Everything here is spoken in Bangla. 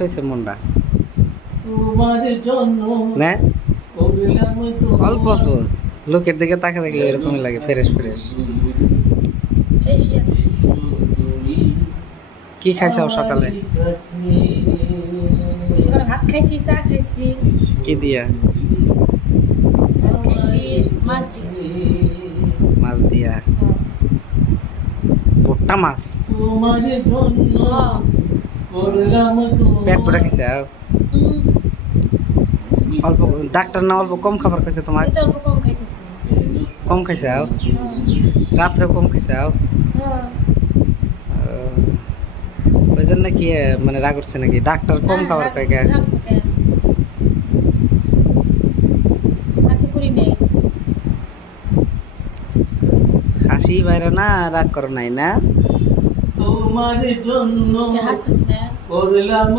হয়েছে মনটা তোমার জন্য না করলাম অল্প অল্প লোকের দিকে তাকে দেখলে এরকমই লাগে ফ্রেশ ফ্রেশ। ফ্রেশই আছে। কি খাইছাও সকালে? সকালে ভাত খাইছি, চা খাইছি, কি দিয়া? ভাত খাইছি মাছ দিয়ে। মাছ দিয়া? ভুট্টা মাছ? তোমার জন্য হ্যাঁ। করলাম পেট ভরে খাইছাও? অল্প ডাক্তার না অল্প কম খাবার খাইছে তোমার? এটা অল্প কম খাইতেছি। কম খাইছাও? রাত্রে কম খাইছাও? হ্যাঁ। ওই জন্য কি মানে রাগ উঠছে নাকি? ডাক্তার কম খাবার খাই কে? হাসি বাইরে না, রাগ করো নাই না? তোমার জন্য হাসতেছি না। করলাম